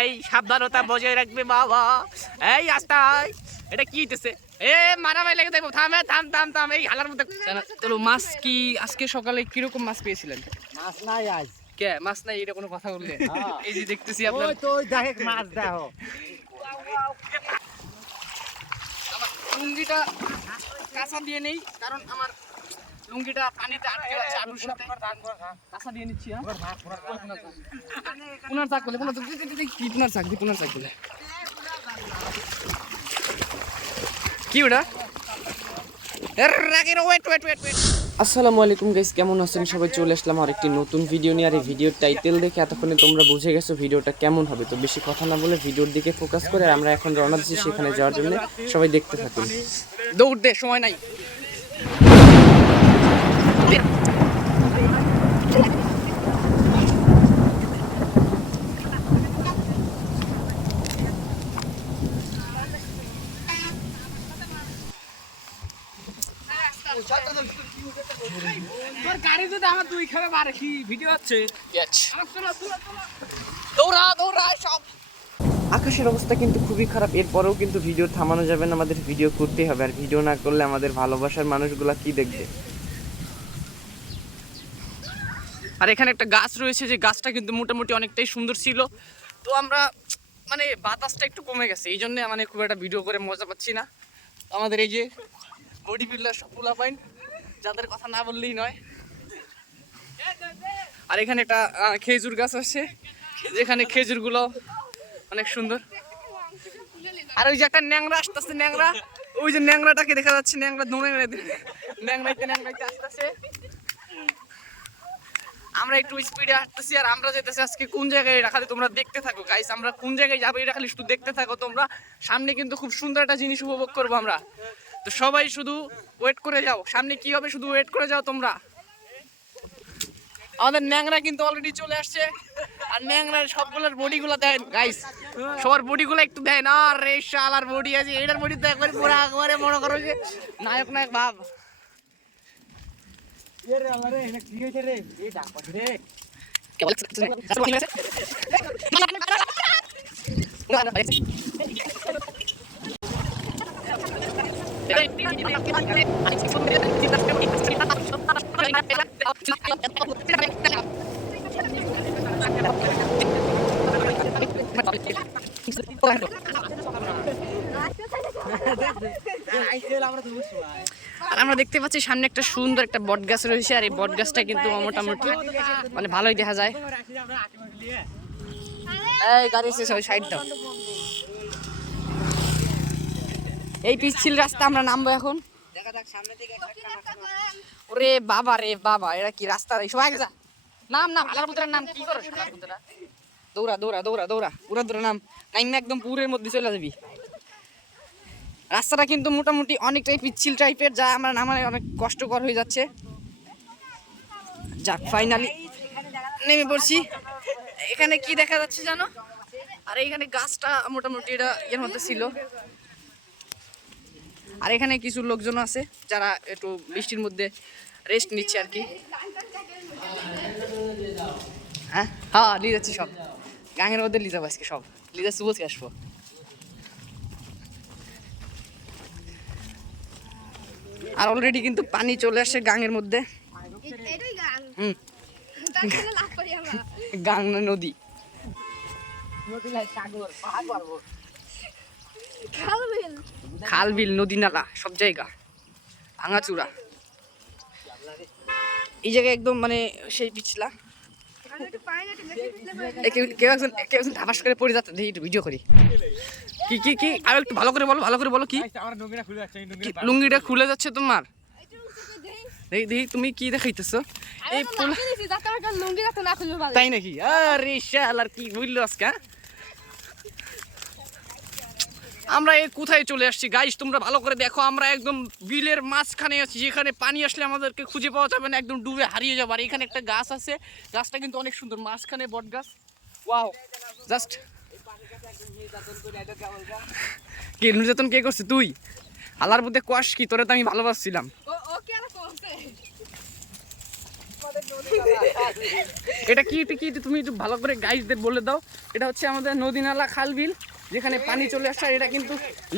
এই সাবধানতা বজায় রাখবে বাবা। এই আস্তাই এটা কি হইতেছে? এ মারামারি লেগে যাবো। থামে থাম থাম থাম এই হালার মধ্যে। চলো মাছ কি আজকে সকালে কিরকম মাছ পেয়েছিলেন? মাছ নাই আজ। কে মাছ নাই এটা কোনো কথা বললেন? এই যে দেখতেছি আপনার ওই তো ওই দেখে মাছ দেখো। লুঙ্গিটা কাঁচা দিয়ে নেই কারণ আমার লুঙ্গিটা পানিতে আটকে আছে আলুর সাথে। কাঁচা দিয়ে নিচ্ছি। পুনার চাক বলে পুনার চাক বলে কি ওটা? আসসালামু আলাইকুম গাইস, কেমন আছেন সবাই? চলে আসলাম আর একটি নতুন ভিডিও নিয়ে। আর এই ভিডিওর টাইটেল দেখে এতক্ষণে তোমরা বুঝে গেছো ভিডিওটা কেমন হবে। তো বেশি কথা না বলে ভিডিওর দিকে ফোকাস করে আমরা এখন রওনা দিচ্ছি সেখানে যাওয়ার জন্য। সবাই দেখতে থাকুন। দৌড় দে, সময় নাই। তোর গাড়ি যদি আমার তুই খাবে মারে কি ভিডিও আছে? দৌড়া দৌড়া সব। আকাশের অবস্থা কিন্তু খুবই খারাপ, এরপরেও কিন্তু ভিডিও থামানো যাবে না, আমাদের ভিডিও করতেই হবে। আর ভিডিও না করলে আমাদের ভালোবাসার মানুষগুলা কি দেখবে? আর এখানে একটা গাছ রয়েছে, যে গাছটা কিন্তু মোটামুটি অনেকটাই সুন্দর ছিল। তো আমরা মানে বাতাসটা একটু কমে গেছে, এই জন্য মানে খুব একটা ভিডিও করে মজা পাচ্ছি না। আমাদের এই যে বডি বিল্ডার সব পোলা পয়েন্ট, যাদের কথা না বললেই নয়। আর এখানে একটা খেজুর গাছ আছে, যেখানে খেজুরগুলো অনেক সুন্দর। আর ওই যে একটা ন্যাংরা আসতেছে, ন্যাংরা, ওই যে ন্যাংরাটাকে দেখা যাচ্ছে, ন্যাংরা দমে ন্যাংরাইতে আসতেছে। আমরা একটু স্পিডে হাঁটতেছি আর আমরা যেতেছি আজকে কোন জায়গায় এটা খালি তোমরা দেখতে থাকো গাইস। আমরা কোন জায়গায় যাবো এটা খালি শুধু দেখতে থাকো তোমরা। সামনে কিন্তু খুব সুন্দর একটা জিনিস উপভোগ করবো আমরা। তো সবাই শুধু ওয়েট করে যাও, সামনে কি হবে শুধু ওয়েট করে যাও তোমরা। আমাদের ন্যাংরা কিন্তু অলরেডি চলে আসছে। আর ন্যাংরার সবগুলোর বডিগুলো দেন গাইস, সবার বডিগুলো একটু দেন। আর রে শালার বডি আছে, এটার বডি তো একবারে পুরো একবারে মনে করো যে নায়ক নায়ক ভাব। এরে আল্লাহ রে, এটা কি হইছে রে? এই ডাক পাখি রে। কেবল আর আমরা দেখতে পাচ্ছি সামনে একটা সুন্দর একটা বট গাছ রয়েছে। আর এই বট গাছটা কিন্তু মোটামুটি মানে ভালোই দেখা যায়। এই গাড়ি এসে সবাই সাইড দাও। এই পিচ্ছিল রাস্তা আমরা নামবো এখন। ওরে বাবা রে বাবা, এটা কি রাস্তা? সবাই যা নাম নাম আলার পুত্রের নাম কি করো? দৌড়া দৌড়া দৌড়া দৌড়া পুরা দৌড়া নাম নাইম একদম পুরের মধ্যে চলে যাবি। রাস্তাটা কিন্তু মোটামুটি অনেকটাই পিচ্ছিল টাইপের, যা আমরা নামায় অনেক কষ্টকর হয়ে যাচ্ছে। যাক ফাইনালি নেমে পড়ছি। এখানে কি দেখা যাচ্ছে জানো? আর এইখানে গাছটা মোটামুটি এটা এর মধ্যে ছিল। আর এখানে কিছু লোকজন আছে যারা একটু বৃষ্টির মধ্যে রেস্ট নিচ্ছে আর কি। হ্যাঁ হ্যাঁ নিয়ে যাচ্ছি সব, গাঙের মধ্যে নিয়ে যাবো আজকে সব, নিয়ে যাচ্ছি বলছি আসবো। আর অলরেডি কিন্তু পানি চলে আসছে গাঙের মধ্যে। গাং না নদী, খাল বিল নদী নালা সব জায়গা ভাঙাচুরা। এই জায়গায় একদম মানে সেই পিছলা। কেউ একজন ধাপাস করে পড়ে যাচ্ছে, দেখি একটু ভিডিও করি। কি কি কি আর একটু ভালো করে বলো, ভালো করে বলো। কি লুঙ্গিটা খুলে যাচ্ছে তোমার? দেখি দেখি তুমি কি দেখাইতেছো? এই তাই নাকি? আরে শালার কি বুঝলো আজকে। আমরা এই কোথায় চলে আসছি গাইস, তোমরা ভালো করে দেখো। আমরা একদম বিলের মাঝখানে আছি, যেখানে পানি আসলে আমাদেরকে খুঁজে পাওয়া যাবে না, একদম ডুবে হারিয়ে যাবে। আর এখানে একটা গাছ আছে, গাছটা কিন্তু অনেক সুন্দর, মাঝখানে বট গাছ। Wow just. কি নির্যাতন কে করছে? তুই আল্লাহর মধ্যে কোয়াস কি? তোরে তো আমি ভালোবাসছিলাম। এটা কি তুমি একটু ভালো করে গাইডদের বলে দাও। এটা হচ্ছে আমাদের নদী নালা খাল বিল যেখানে পানি চলে আসছে। আর এটা কিন্তু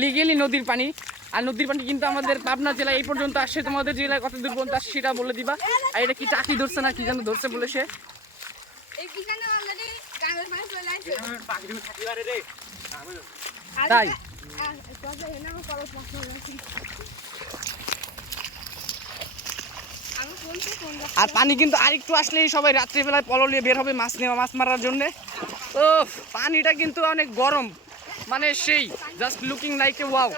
লিগেলি নদীর পানি। আর নদীর পানি কিন্তু আমাদের পাবনা জেলায় এই পর্যন্ত আসছে। তোমাদের জেলায় কত দূর পর্যন্ত আসছে সেটা বলে দিবা। আর এটা কি চাকরি ধরছে না কি যেন ধরছে বলে সে তাই। আর পানি কিন্তু আরেকটু আসলেই সবাই রাত্রিবেলায় পলো নিয়ে বের হবে মাছ মারার জন্য। তো পানিটা কিন্তু অনেক গরম, মানে সেই just looking like a wow.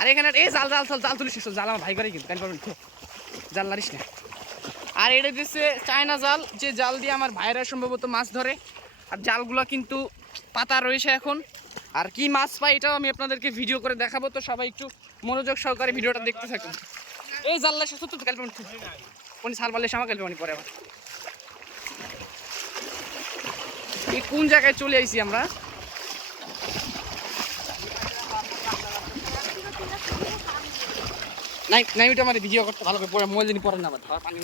আর এখানে এই জাল তুলিস, জাল আমার ভাই করে কিন্তু জাল নারিস না। আর এটা দিচ্ছে চায়না জাল, যে জাল দিয়ে আমার ভাইরা সম্ভবত মাছ ধরে। আর জালগুলো কিন্তু পাতা রয়েছে এখন। আর কি মাছ পাই এটাও আমি আপনাদেরকে ভিডিও করে দেখাবো, তো সবাই একটু মনোযোগ সহকারে ভিডিওটা দেখতে থাকুন। এই জাল্লা শেষ তো কাল কোন সাল পারলে সামা কাল পরে আবার এই কোন জায়গায় চলে আইছি আমরা। নাই ওইটা আমার ভিডিও করতে ভালো করে পরে মোবাইল দিন পরে না আবার পানি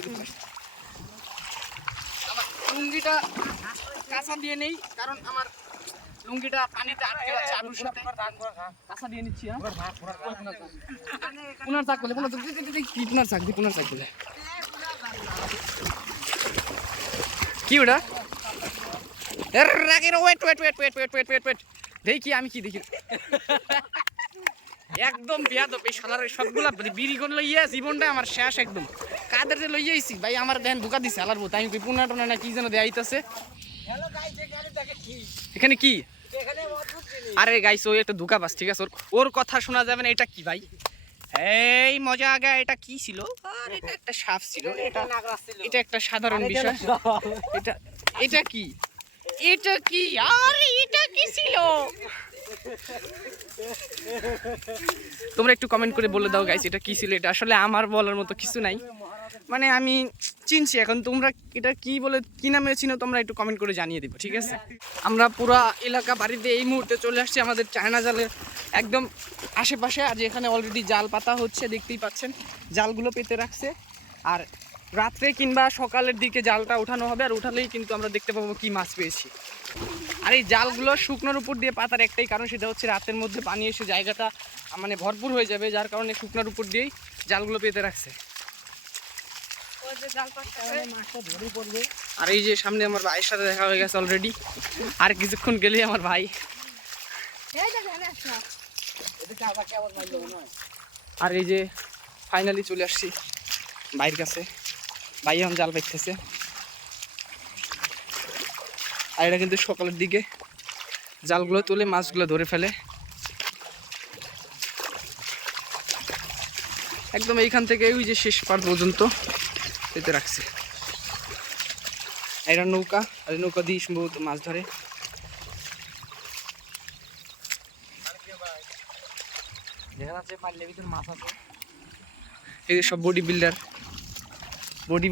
আমার লুঙ্গিটা কাঁচা দিয়ে নেই, কারণ আমার লুঙ্গিটা পানিতে আটকে যাচ্ছে আলুর সাথে। কাঁচা দিয়ে নিচ্ছি। পুনার চাক বলে পুনার চাক দিলে কি ওটা দেখি আমি কি দেখি একদম বেয়াদব এই শালার সবগুলা বিড়িগণ লইয়া জীবনটা আমার শেষ একদম। কাদের যে লইয়াইছি ভাই আমার দেন ঢুকা দিছে আলার বোধ। আমি পুনা টোনা না কি যেন দেয়াইতেছে এখানে কি। আরে গাইস ওই একটা ধোকা বাস, ঠিক আছে, ওর কথা শোনা যাবে না। এটা কি ভাই, এই মজা আগে এটা কি ছিল। আর এটা একটা সাপ ছিল, এটা একটা সাধারণ বিষয়। এটা কি আরে এটা কি ছিল। তোমরা একটু কমেন্ট করে বলে দাও গাইস এটা কি ছিল। এটা আসলে আমার বলার মতো কিছু নাই, মানে আমি চিনছি। এখন তোমরা এটা কি বলে কি নামে চিনো তোমরা একটু কমেন্ট করে জানিয়ে দিবো, ঠিক আছে। আমরা পুরা এলাকা বাড়িতে এই মুহূর্তে চলে আসছি আমাদের চায়না জালের একদম আশেপাশে। আর এখানে অলরেডি জাল পাতা হচ্ছে, দেখতেই পাচ্ছেন জালগুলো পেতে রাখছে। আর রাত্রে কিংবা সকালের দিকে জালটা উঠানো হবে, আর উঠালেই কিন্তু আমরা দেখতে পাবো কি মাছ পেয়েছি। আর এই জালগুলো শুকনোর উপর দিয়ে পাতার একটাই কারণ, সেটা হচ্ছে রাতের মধ্যে পানি এসে জায়গাটা মানে ভরপুর হয়ে যাবে, যার কারণে শুকনোর উপর দিয়েই জালগুলো পেতে রাখছে। আর এই যে সামনে আমার ভাইয়ের সাথে দেখা হয়ে গেছে অলরেডি। আর কিছুক্ষণ গেলেই আমার ভাই। আর এই যে ফাইনালি চলে আসছি ভাইয়ের কাছে। ভাই এখন জাল পাইতেছে। আর এটা কিন্তু সকালের দিকে জালগুলো তুলে মাছগুলো ধরে ফেলে একদম এইখান থেকে ওই যে শেষ পার পর্যন্ত পেতে রাখছে। এটা নৌকা, আর নৌকা দিয়ে সম্ভবত মাছ ধরে। এই যে সব বডি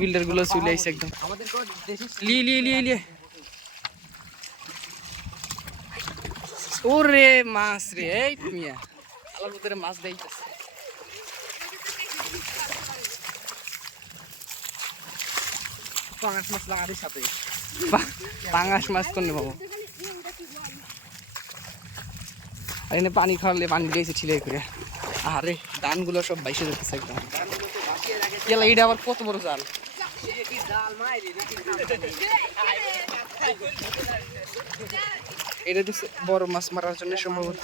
বিল্ডার গুলো চলে আইছে একদম। লিয়ে ওরে মাছ রে, এই মিয়া আলার ভিতরে মাছ দেইতেছে। পাঙাশ মাছ লাগাতে সাথে পাঙাশ মাছ কোনে পাবো। আর এনে পানি খাওয়ালে পানি দিয়েছে ঠিলে করে। আরে ধানগুলো সব বাইসে যাচ্ছে একদম। এটা আবার কত বড় জাল। এটা তো বড় মাছ মারার জন্য সম্ভবত।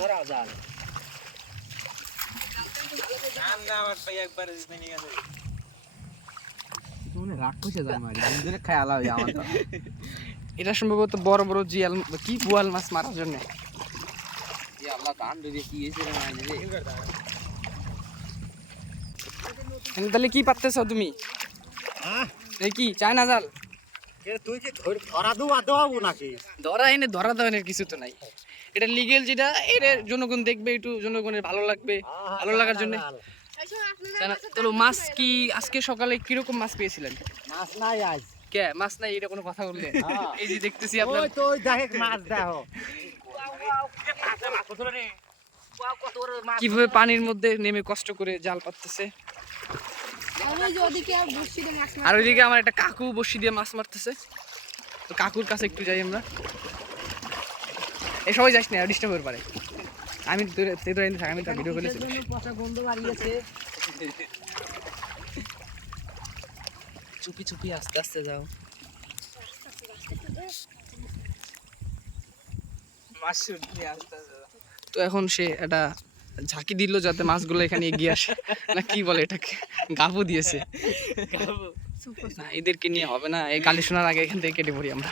এটা সম্ভবত বড় বড় জিয়াল কি বোয়াল মাছ মারার জন্য। তাহলে কি পারতেছ তুমি? কি চায়না জাল ধরা এনে ধরা দেওয়ার কিছু তো নাই। এটা লিগেল, যেটা এর জনগণ দেখবে, একটু জনগণের ভালো লাগবে, ভালো লাগার জন্য। চলো মাছ কি আজকে সকালে কিরকম মাছ পেয়েছিলেন? মাছ নাই আজ। কে মাছ নাই এটা কোনো কথা বললে? এই যে দেখতেছি আপনার কিভাবে পানির মধ্যে নেমে কষ্ট করে জাল পাততেছে। আর ওইদিকে আমার একটা কাকু বসি দিয়ে মাছ মারতেছে, তো কাকুর কাছে একটু যাই আমরা। এই সবাই যাস না, ডিস্টার্ব হতে পারে। আমি আমি তার ভিডিও করেছি। চুপি চুপি আস্তে আস্তে যাও। তো এখন সে একটা ঝাঁকি দিল যাতে মাছগুলো এখানে এগিয়ে আসে, না কি বলে এটাকে, গাবু দিয়েছে না, এদেরকে নিয়ে হবে না। এই গালি শোনার আগে এখান থেকে কেটে পড়ি আমরা।